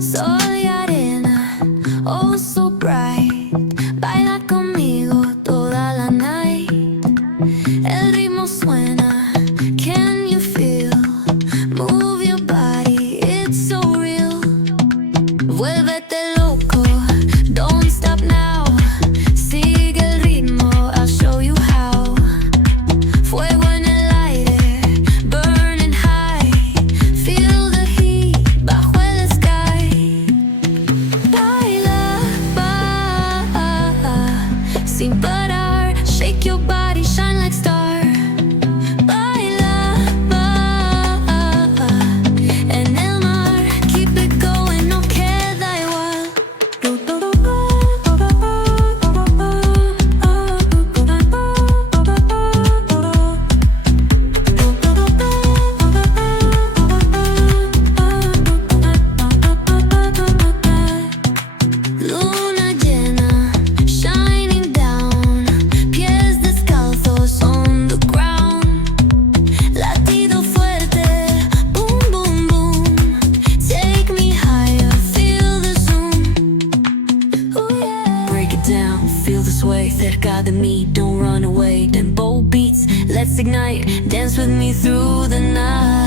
Soy arena, oh so bright. Baila conmigo toda la night. El ritmo suena, can you feel? Move your body, it's so real. Vuélvete loco, don't stop now. Sigue el ritmo, I'll show you how. Fuego en el aire, burning high. Feel the heat bajo el sky. Baila, sin parar. Shake your body, shine like star. Baila, en el mar. Keep it going, no queda igual. Luna llena, shining down. Pies descalzos on the ground. Latido fuerte, boom, boom, boom. Take me higher, feel the zoom. Ooh, yeah. Break it down, feel the sway. Cerca de mí, don't run away. Tempo beats, let's ignite. Dance with me through the night.